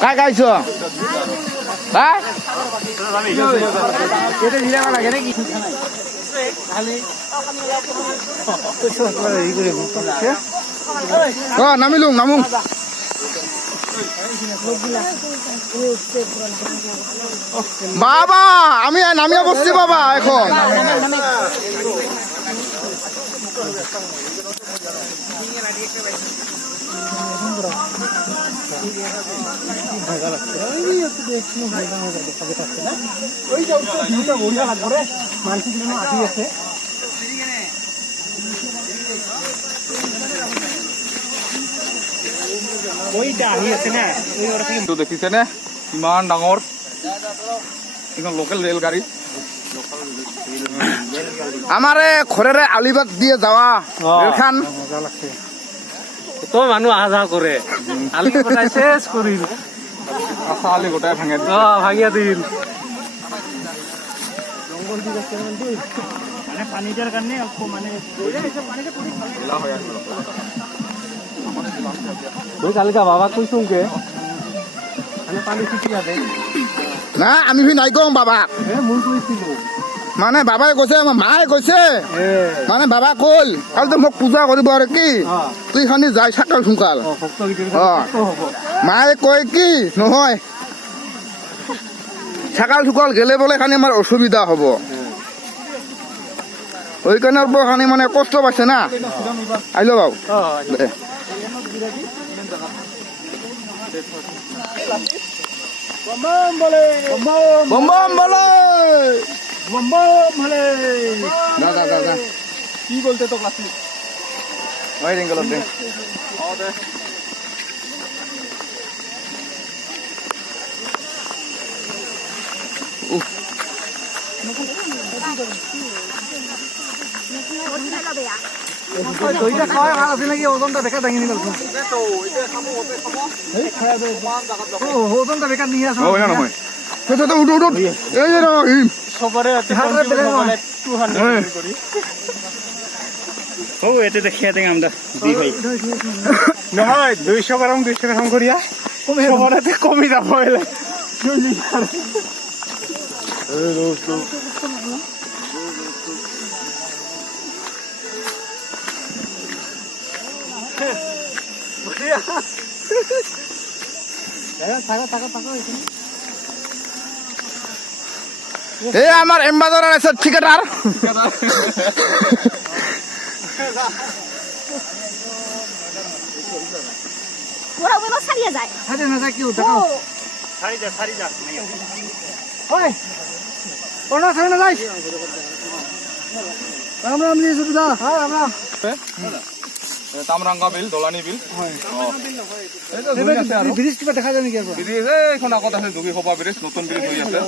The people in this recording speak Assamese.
काय खायचं काय নামিলো নামো বাবা আমি নামিয়ে বসছি বাবা এখন দেখিছে নে ইমান ডাঙৰ এখন লোকেল ৰেলগাড়ী আমাৰ ঘৰেৰে আলিবাট দিয়ে যাৱা ৰেলখান তো মানুহ অহা যোৱা কৰে আলি গোটাই চেছ কৰিল আলি গোটাই ভাঙে ভাঙিয়া দিল পানী দিয়াৰ কাৰণে তুই কালিকা বাবা কৈছোং কে পানী শিকি আছে না আমি নাই কওঁ বাবা মই কৈছিলো মানে বাবাই কৈছে আমাৰ মায়ে কৈছে মানে বাবা কল কালি মোক পূজা কৰিব আৰু কি তুই খানি যাই চাকাল সোনকাল মায়ে কয় কি নহয় চাকাল চুকাল গেলে বোলে খানি আমাৰ অসুবিধা হ'ব ওই কাৰণে খানি মানে কষ্ট পাইছে না আহিলো বাবু বম বলে বম বম বলে বম বম হলে যা যা যা যা কি বলতে তো ক্লাসে ওই রিঙ্গল দে দইটা খাওয়া ভালো আছে নাকি ওজনটা বেকার দাঙিয়ে নিল ওজনটা বেকার নিয়ে আসো ও না নহয় তো তো উঠ উঠ এই রে সবরে ও এতে দেখিয়া দেন আমরা দি ভাই নহয় 200 গ্রাম করিয়া কমে সবরেতে কমে যাব এলে এই দোস্ত এ আমার এম্বাসডার আছে ঠিকাদার ওরা ওই মাছ ছাড়িয়ে যায় আরে না যা কি দেখো ছাড়ি যা ওই ওনা ছাড়ি না যাই রাম রাম নি শুধু যা হ্যাঁ রাম রাম তামরাঙ্গা বিল দলানি বিল ব্রিজ কিবা দেখা যায় নেকি ব্রিজ এইখন আগত আছে যোগী সভা ব্রিজ নতুন ব্রিজ হৈ আছে